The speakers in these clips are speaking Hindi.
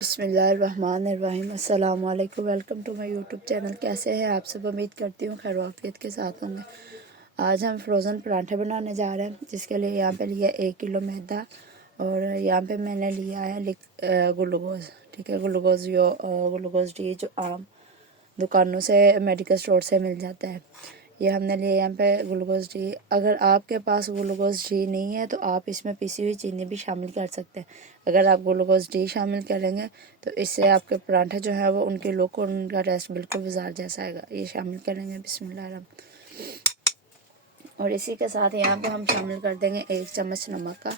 बिस्मिल्लाहिर्रहमानिर्रहीम। अस्सलाम वालेकुम। Welcome to my YouTube channel. कैसे हैं आप सब? उम्मीद करती हूँ खैर वाफियत के साथ होंगे। आज हम फ्रोज़न पराठे बनाने जा रहे हैं, जिसके लिए यहाँ पे लिया 1 किलो मैदा और यहाँ पे मैंने लिया है ग्लूकोज़। ठीक है, ग्लूकोज़ डी जो आम दुकानों से मेडिकल स्टोर से मिल जाता है। ये हमने लिया यहाँ पे ग्लूकोज़ डी। अगर आपके पास ग्लूकोज़ डी नहीं है तो आप इसमें पिसी हुई चीनी भी शामिल कर सकते हैं। अगर आप ग्लूकोज़ डी शामिल करेंगे तो इससे आपके पराठे जो है वो उनके लुक और उनका टेस्ट बिल्कुल बाजार जैसा आएगा। ये शामिल करेंगे बिस्मिल्लाह। और इसी के साथ यहाँ पे हम शामिल कर देंगे 1 चम्मच नमक का।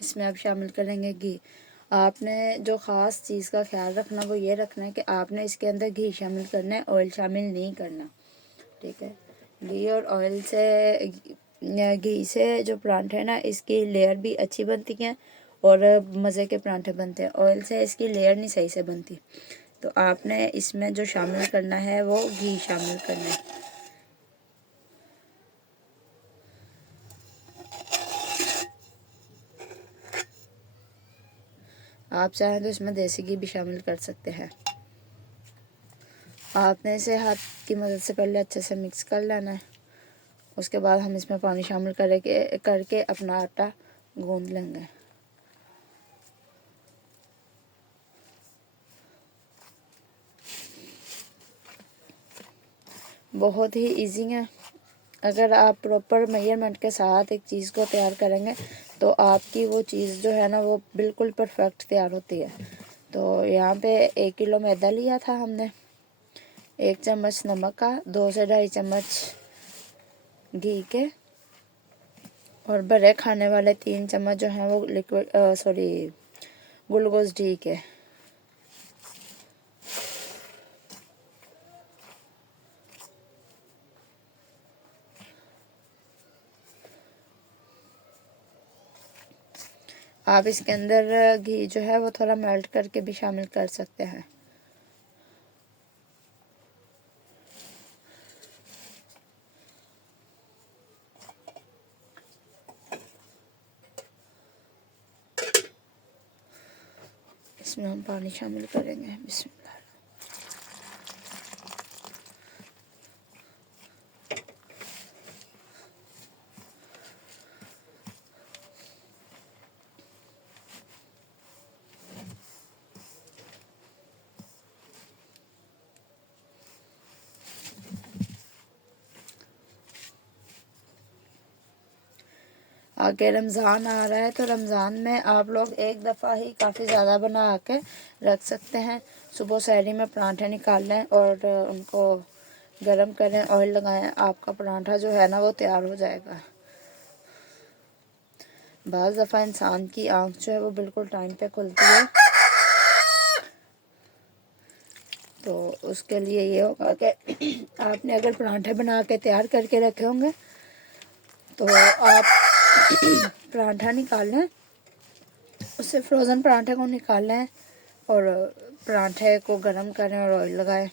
इसमें अब शामिल करेंगे घी। आपने जो ख़ास चीज़ का ख्याल रखना वो ये रखना है कि आपने इसके अंदर घी शामिल करना है, ऑयल शामिल नहीं करना। ठीक है, घी और ऑयल से घी से जो पराठे हैं ना, इसकी लेयर भी अच्छी बनती हैं और मज़े के पराठे बनते हैं। ऑयल से इसकी लेयर नहीं सही से बनती। तो आपने इसमें जो शामिल करना है वो घी शामिल करना है। आप चाहें तो इसमें देसी घी भी शामिल कर सकते हैं। आपने इसे हाथ की मदद से पहले अच्छे से मिक्स कर लेना है। उसके बाद हम इसमें पानी शामिल करके अपना आटा गूंद लेंगे। बहुत ही इजी है। अगर आप प्रॉपर मेजरमेंट के साथ एक चीज़ को तैयार करेंगे तो आपकी वो चीज़ जो है ना वो बिल्कुल परफेक्ट तैयार होती है। तो यहाँ पे 1 किलो मैदा लिया था हमने, 1 चम्मच नमक का, 2 से 2.5 चम्मच घी के और बड़े खाने वाले 3 चम्मच जो हैं वो ग्लूकोज डी के। आप इसके अंदर घी जो है वो थोड़ा मेल्ट करके भी शामिल कर सकते हैं। इसमें हम पानी शामिल करेंगे बिस्मिल्लाह। आगे रमज़ान आ रहा है तो रमज़ान में आप लोग एक दफ़ा ही काफ़ी ज़्यादा बना के रख सकते हैं। सुबह सहरी में पराठे निकाल लें और उनको गरम करें, ऑयल लगाएं, आपका पराठा जो है ना वो तैयार हो जाएगा। बाज़ दफ़ा इंसान की आँख जो है वो बिल्कुल टाइम पे खुलती है, तो उसके लिए ये होगा कि आपने अगर पराठे बना के तैयार करके रखे होंगे तो आप पराठा निकाल लें, उससे फ्रोज़न पराठे को निकाल लें और पराठे को गरम करें और ऑयल लगाएं।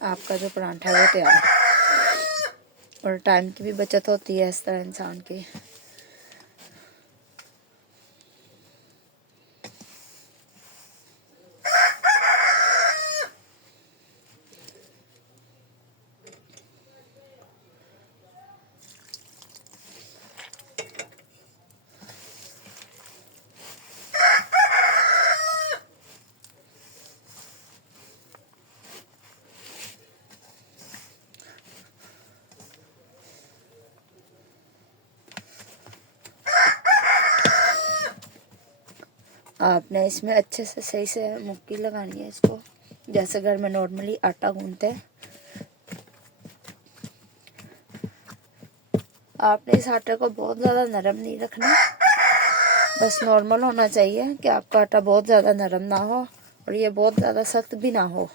आपका जो पराठा है वो तैयार है और टाइम की भी बचत होती है इस तरह इंसान की। आपने इसमें अच्छे से सही से मुक्की लगानी है इसको, जैसे घर में नॉर्मली आटा गूंथते हैं। आपने इस आटे को बहुत ज़्यादा नरम नहीं रखना, बस नॉर्मल होना चाहिए कि आपका आटा बहुत ज़्यादा नरम ना हो और ये बहुत ज़्यादा सख्त भी ना हो।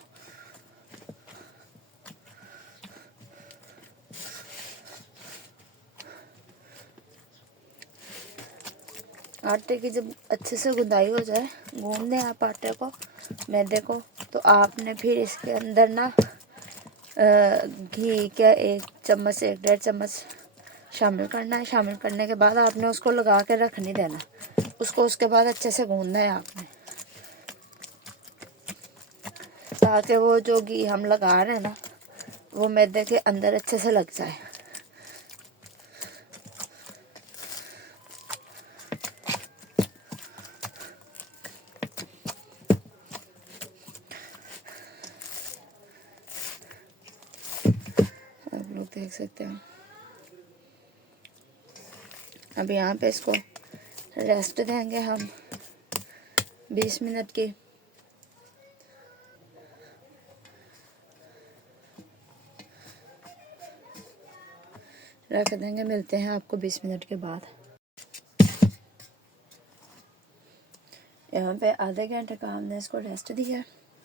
आटे की जब अच्छे से गुंदाई हो जाए, गूंद दें आप आटे को, मैदे को, तो आपने फिर इसके अंदर ना घी का 1 चम्मच से 1-1.5 चम्मच शामिल करना है। शामिल करने के बाद आपने उसको लगा के रख नहीं देना उसको, उसके बाद अच्छे से गूंदना है आपने, ताकि वो जो घी हम लगा रहे हैं ना वो मैदे के अंदर अच्छे से लग जाए। आप लोग देख सकते हैं। अब यहाँ पे इसको रेस्ट देंगे हम 20 मिनट की। रख देंगे, मिलते हैं आपको 20 मिनट के बाद। यहाँ पे आधे घंटे का हमने इसको रेस्ट दिया।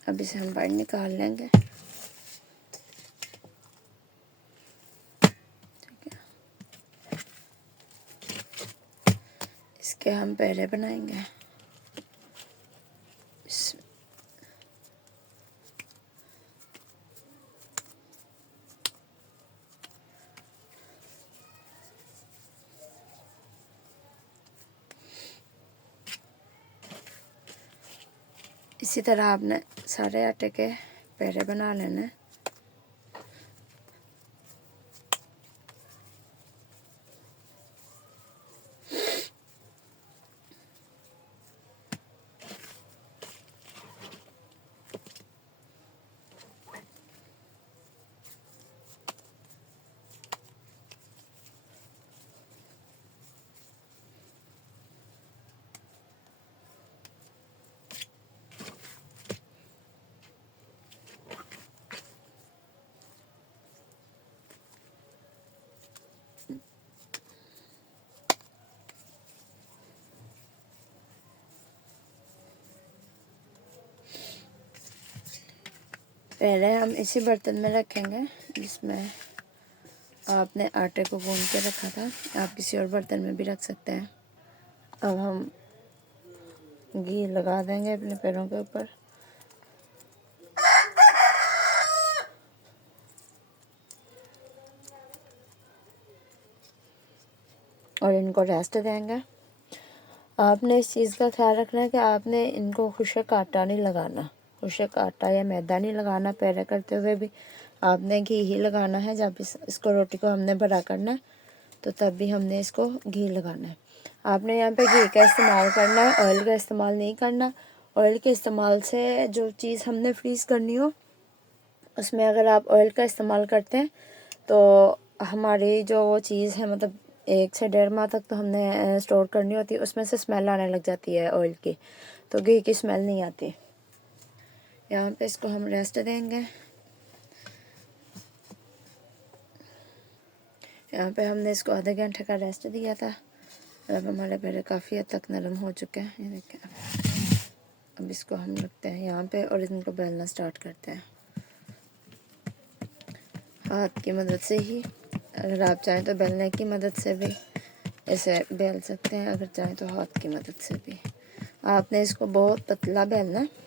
अब इसे हम बाहर निकाल लेंगे। ठीक है, इसके हम पेड़े बनाएंगे। इसी तरह आपने सारे आटे के पेड़े बना लेने। पहले हम इसी बर्तन में रखेंगे जिसमें आपने आटे को गूंद के रखा था। आप किसी और बर्तन में भी रख सकते हैं। अब हम घी लगा देंगे अपने पैरों के ऊपर। और इनको रेस्ट देंगे। आपने इस चीज़ का ख्याल रखना है कि आपने इनको खुशक आटा नहीं लगाना, खुशक आटा या मैदा नहीं लगाना। पैरे करते हुए भी आपने घी ही लगाना है। जब इसको रोटी को हमने बड़ा करना है तो तब भी हमने इसको घी लगाना है। आपने यहाँ पे घी का इस्तेमाल करना है, ऑयल का इस्तेमाल नहीं करना। ऑयल के इस्तेमाल से जो चीज़ हमने फ्रीज़ करनी हो उसमें अगर आप ऑयल का इस्तेमाल करते हैं तो हमारी जो वो चीज़ है, मतलब 1 से 1.5 माह तक तो हमने स्टोर करनी होती है, उसमें से स्मेल आने लग जाती है ऑयल की, तो घी की स्मेल नहीं आती। यहाँ पे इसको हम रेस्ट देंगे। यहाँ पे हमने इसको आधे घंटे का रेस्ट दिया था। अब हमारे पेड़े काफ़ी हद तक नरम हो चुके हैं, ये देखें। अब इसको हम रखते हैं यहाँ पे और इनको बेलना स्टार्ट करते हैं हाथ की मदद से ही। अगर आप चाहें तो बेलने की मदद से भी ऐसे बेल सकते हैं, अगर चाहें तो हाथ की मदद से भी। आपने इसको बहुत पतला बेलना है।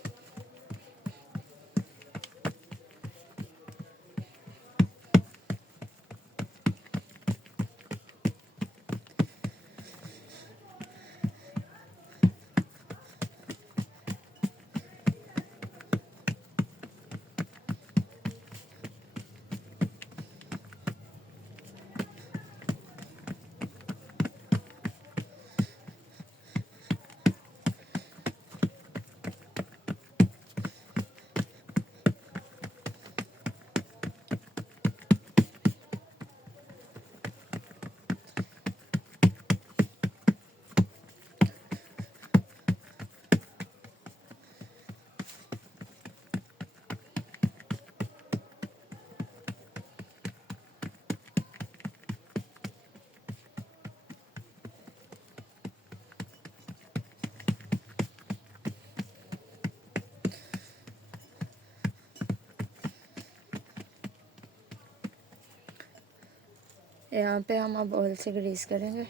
यहाँ पे हम अब ऑयल से ग्रीस करेंगे,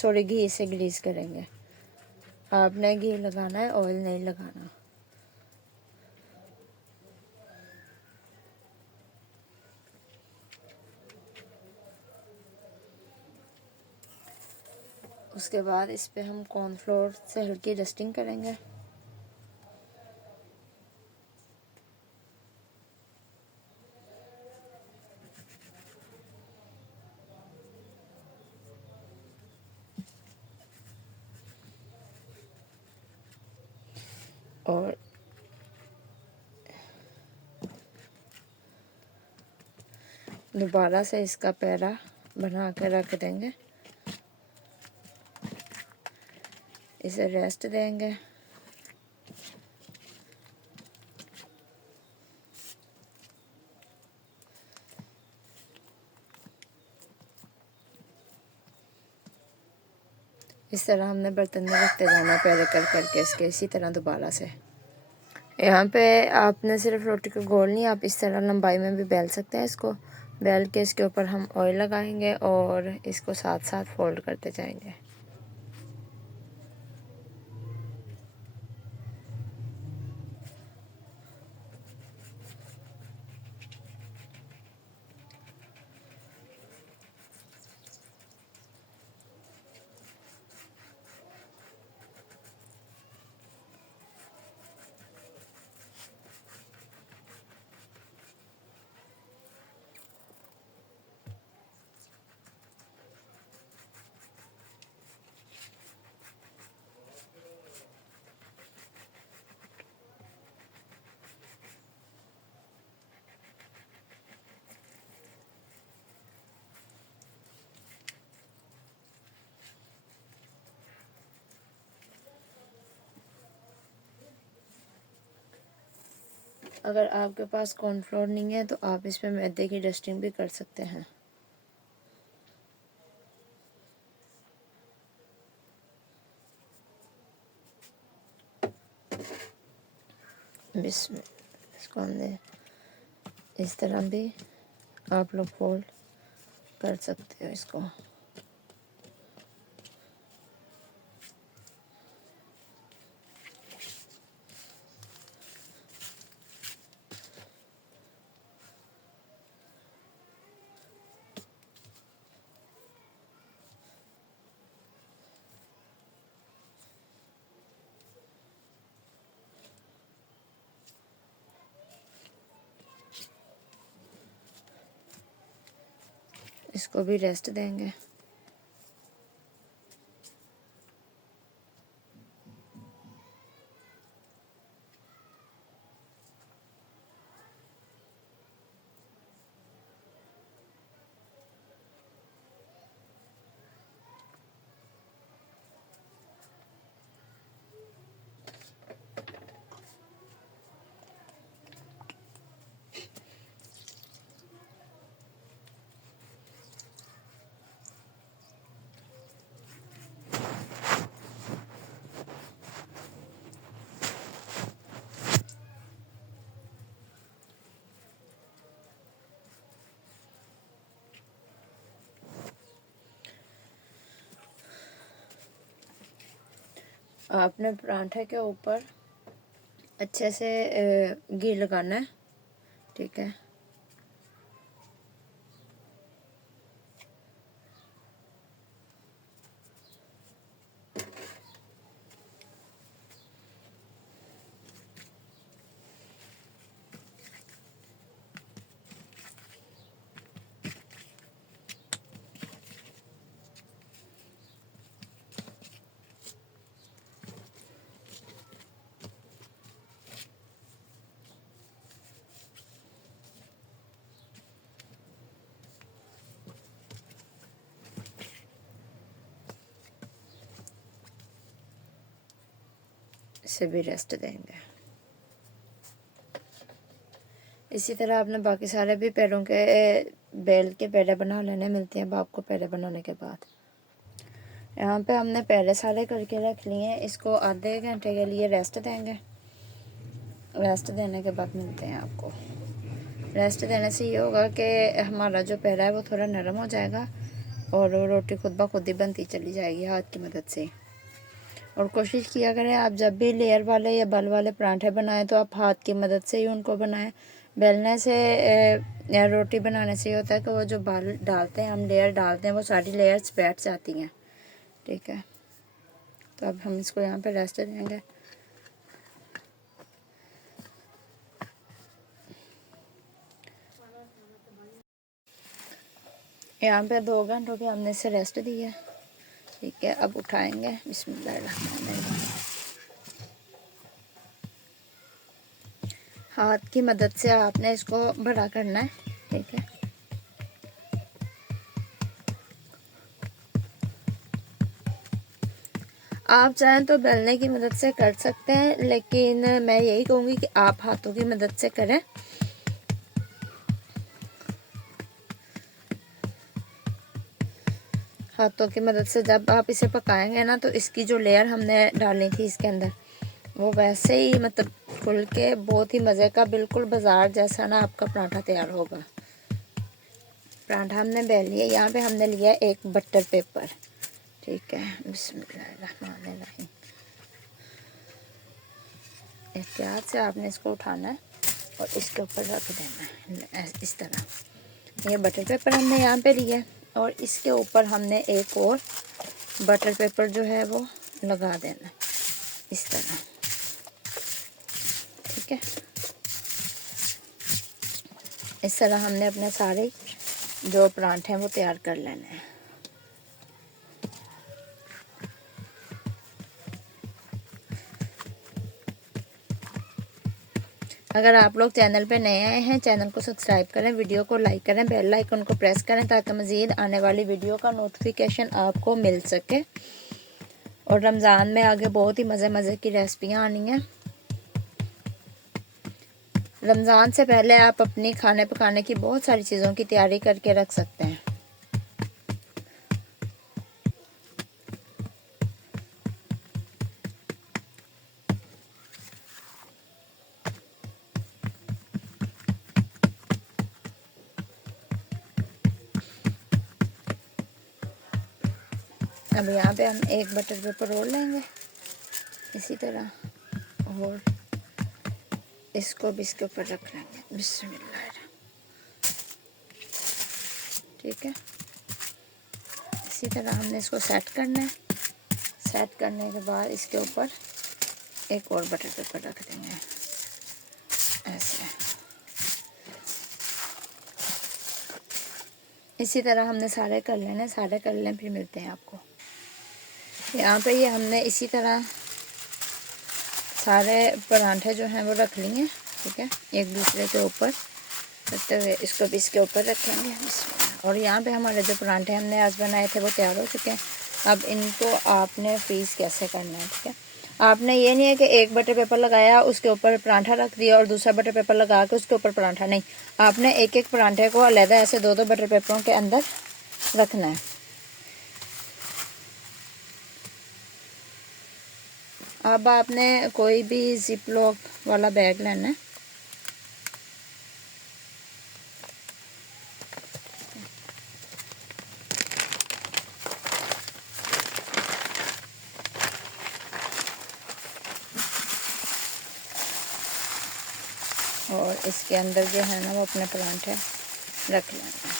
सॉरी घी से ग्रीस करेंगे। आपने घी लगाना है, ऑयल नहीं लगाना। उसके बाद इस पे हम कॉर्नफ्लोर से हल्की डस्टिंग करेंगे। और दोबारा से इसका पैरा बना के रख देंगे, इसे रेस्ट देंगे। इस तरह हमने बर्तन में रखते जाना पैरे कर करके इसके, इसी तरह दोबारा से। यहाँ पे आपने सिर्फ रोटी को गोल नहीं, आप इस तरह लंबाई में भी बेल सकते हैं। इसको बेल के इसके ऊपर हम ऑयल लगाएंगे और इसको साथ साथ फोल्ड करते जाएंगे। अगर आपके पास कॉर्नफ्लोर नहीं है तो आप इसमें मैदे की डस्टिंग भी कर सकते हैं। इसको हमने इस तरह भी आप लोग फोल्ड कर सकते हो इसको। इसको भी रेस्ट देंगे। आपने पराठे के ऊपर अच्छे से घी लगाना है, ठीक है। इसे भी रेस्ट देंगे। इसी तरह आपने बाकी सारे भी पैरों के बेल के पैरे बना लेने। मिलते हैं अब आपको पैरे बनाने के बाद। यहाँ पे हमने पैरे सारे करके रख लिए हैं। इसको आधे घंटे के लिए रेस्ट देंगे। रेस्ट देने के बाद मिलते हैं आपको। रेस्ट देने से ये होगा कि हमारा जो पैरा है वो थोड़ा नरम हो जाएगा और रोटी खुद ब खुद ही बनती चली जाएगी हाथ की मदद से। और कोशिश किया करें आप जब भी लेयर वाले या बल वाले पराठे बनाएं तो आप हाथ की मदद से ही उनको बनाएं। बेलने से या रोटी बनाने से ये होता है कि वो जो बल डालते हैं, हम लेयर डालते हैं, वो सारी लेयर्स बैठ जाती हैं। ठीक है, तो अब हम इसको यहाँ पे रेस्ट देंगे। यहाँ पे 2 घंटों के हमने इसे रेस्ट दिया। ठीक है, अब उठाएंगे। बिस्मिल्लाहिर्रहमानिर्रहीम। हाथ की मदद से आपने इसको बड़ा करना है। ठीक है, आप चाहें तो बेलने की मदद से कर सकते हैं, लेकिन मैं यही कहूँगी कि आप हाथों की मदद से करें। हाथों की मदद से जब आप इसे पकाएंगे ना, तो इसकी जो लेयर हमने डाली थी इसके अंदर, वो वैसे ही मतलब खुल के बहुत ही मज़े का, बिल्कुल बाजार जैसा ना आपका पराठा तैयार होगा। पराठा हमने बेल लिया। यहाँ पे हमने लिया एक बटर पेपर। ठीक है, बिस्मिल्लाहिर्रहमानिर्रहीम। एहतियात से आपने इसको उठाना है और इसके ऊपर रख देना है इस तरह। ये बटर पेपर हमने यहाँ पे लिया और इसके ऊपर हमने एक और बटर पेपर जो है वो लगा देना इस तरह। ठीक है, इस तरह हमने अपने सारे जो पराठे हैं वो तैयार कर लेने हैं। अगर आप लोग चैनल पे नए आए हैं, चैनल को सब्सक्राइब करें, वीडियो को लाइक करें, बेल आइकन को प्रेस करें ताकि मज़ीद आने वाली वीडियो का नोटिफिकेशन आपको मिल सके। और रमज़ान में आगे बहुत ही मज़े मज़े की रेसिपियाँ आनी हैं। रमज़ान से पहले आप अपनी खाने पकाने की बहुत सारी चीज़ों की तैयारी करके रख सकते हैं। अब यहाँ पे हम एक बटर पेपर रोल लेंगे इसी तरह, और इसको भी इसके ऊपर रख लेंगे। बिस्मिल्लाह। ठीक है, इसी तरह हमने इसको सेट करना है। सेट करने के बाद इसके ऊपर एक और बटर पेपर रख देंगे ऐसे। इसी तरह हमने सारे कर लेने, सारे कर लें, फिर मिलते हैं आपको। यहाँ पे ये हमने इसी तरह सारे पराठे जो हैं वो रख लिए। ठीक है, एक दूसरे के ऊपर रखते हुए इसको भी इसके ऊपर रखेंगे। और यहाँ पे हमारे जो पराठे हमने आज बनाए थे वो तैयार हो चुके हैं। अब इनको आपने फ्रीज़ कैसे करना है। ठीक है, आपने ये नहीं है कि एक बटर पेपर लगाया उसके ऊपर पराठा रख दिया और दूसरा बटर पेपर लगा के उसके ऊपर पराठा, नहीं, आपने एक एक पराठे को अलग ऐसे 2-2 बटर पेपरों के अंदर रखना है। अब आपने कोई भी जिप लॉक वाला बैग लेना है। और इसके अंदर जो है ना वो अपने पराठे रख लेना।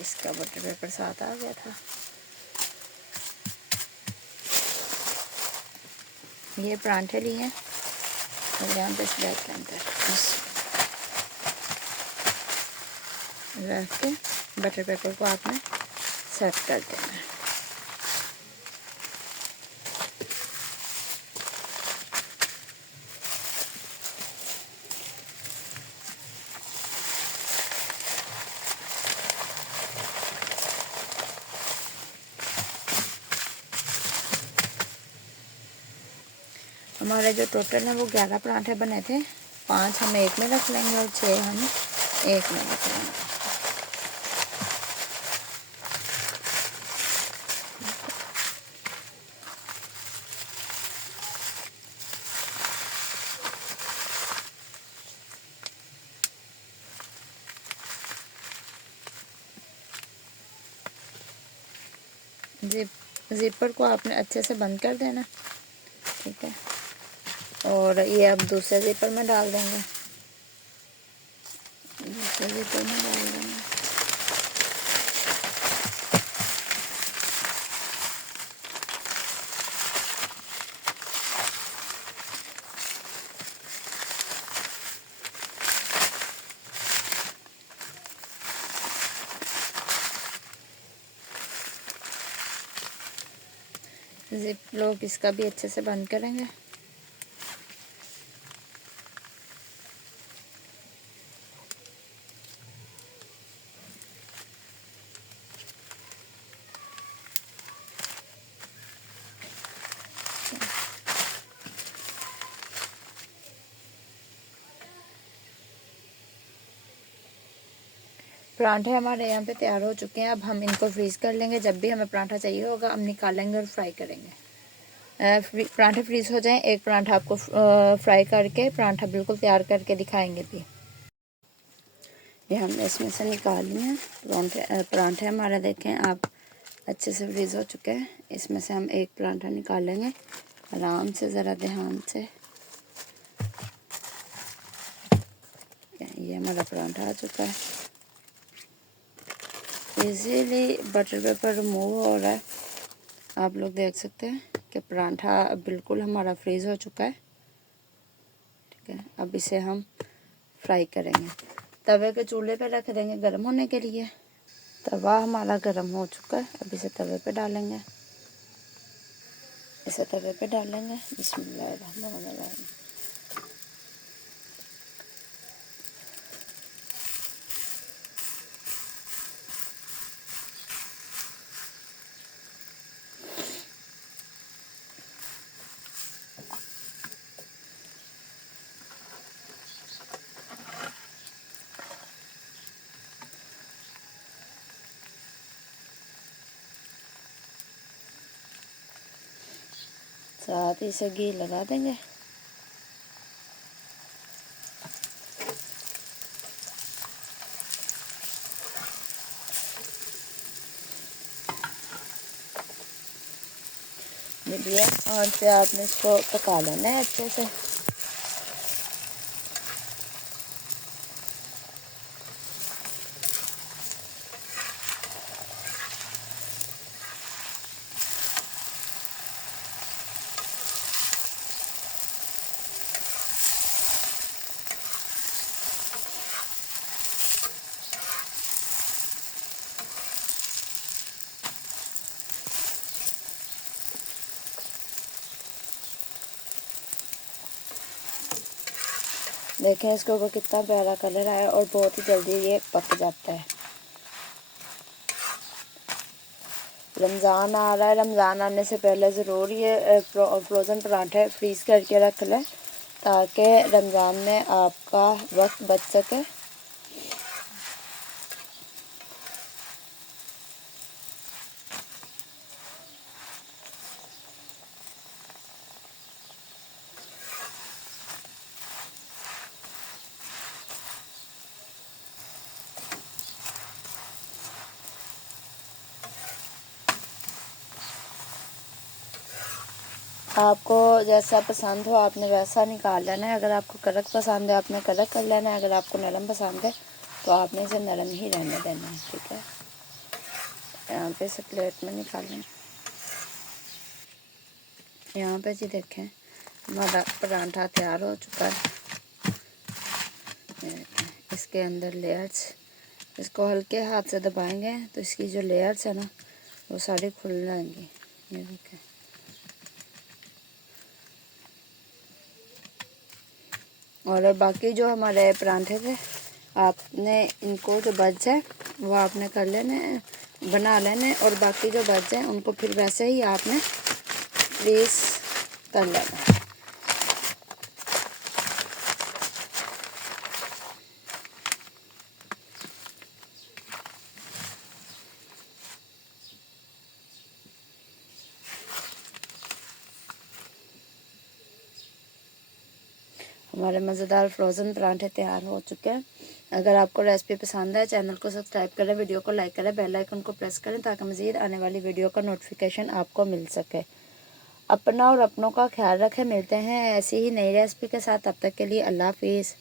इसका बटर पेपर साथ आ गया था। ये पराठे लिए हैं और यहाँ पे इस बैग के अंदर रख के बटर पेपर को आपने सेट कर देना है। हमारे जो टोटल है वो 11 पराठे बने थे। 5 हम एक में रख लेंगे और 6 हम एक में रख लेंगे। ज़िपर को आपने अच्छे से बंद कर देना, ठीक है। और ये अब दूसरे ज़िपर में डाल देंगे, दूसरे ज़िपर में डाल देंगे। ज़िप लॉक इसका भी अच्छे से बंद करेंगे। परांठे हमारे यहाँ पे तैयार हो चुके हैं। अब हम इनको फ्रीज़ कर लेंगे। जब भी हमें परांठा चाहिए होगा हम निकालेंगे और फ्राई करेंगे। परांठे फ्रीज़ हो जाएं, एक परांठा आपको फ्राई करके परांठा बिल्कुल तैयार करके दिखाएंगे भी। ये हमने इसमें से निकाल लिए हैं परांठे हमारे, देखें आप अच्छे से फ्रीज़ हो चुके हैं। इसमें से हम एक परांठा निकालेंगे आराम से, ज़रा ध्यान से। ये हमारा परांठा आ चुका है, इजीली बटर पेपर रिमूव हो रहा है। आप लोग देख सकते हैं कि परांठा बिल्कुल हमारा फ्रीज़ हो चुका है, ठीक है। अब इसे हम फ्राई करेंगे। तवे के चूल्हे पे रख देंगे गर्म होने के लिए। तवा हमारा गर्म हो चुका है। अब इसे तवे पे डालेंगे, इसे तवे पे डालेंगे। बिस्मिल्लाहिर्रहमानिर्रहीम। साथ ही इसे घी लगा देंगे। मीडियम और फिर आपने इसको पका लेना है अच्छे से। देखें इसके ऊपर कितना प्यारा कलर आया और बहुत ही जल्दी ये पक जाता है। रमज़ान आ रहा है, रमज़ान आने से पहले ज़रूर ये फ्रोज़न पराठे फ्रीज़ करके रख लें ताकि रमज़ान में आपका वक्त बच सके। आपको जैसा पसंद हो आपने वैसा निकाल लेना है। अगर आपको कड़क पसंद है आपने कड़क कर लेना है, अगर आपको नरम पसंद है तो आपने इसे नरम ही रहने देना है, ठीक है। यहाँ पे इसे प्लेट में निकाल लें। यहाँ पे जी देखें हमारा परांठा तैयार हो चुका है। इसके अंदर लेयर्स, इसको हल्के हाथ से दबाएंगे तो इसकी जो लेयर्स है ना वो सारी खुल जाएंगी। ये देखें, और बाकी जो हमारे परांठे थे आपने इनको जो बच जाए वो आपने कर लेने, बना लेने, और बाकी जो बच जाए उनको फिर वैसे ही आपने फ्रीज कर लेना। हमारे मज़ेदार फ्रोज़न परांठे तैयार हो चुके हैं। अगर आपको रेसिपी पसंद है चैनल को सब्सक्राइब करें, वीडियो को लाइक करें, बेल आइकन को प्रेस करें ताकि मज़ीद आने वाली वीडियो का नोटिफिकेशन आपको मिल सके। अपना और अपनों का ख्याल रखें। मिलते हैं ऐसी ही नई रेसिपी के साथ। तब तक के लिए अल्लाह हाफिज़।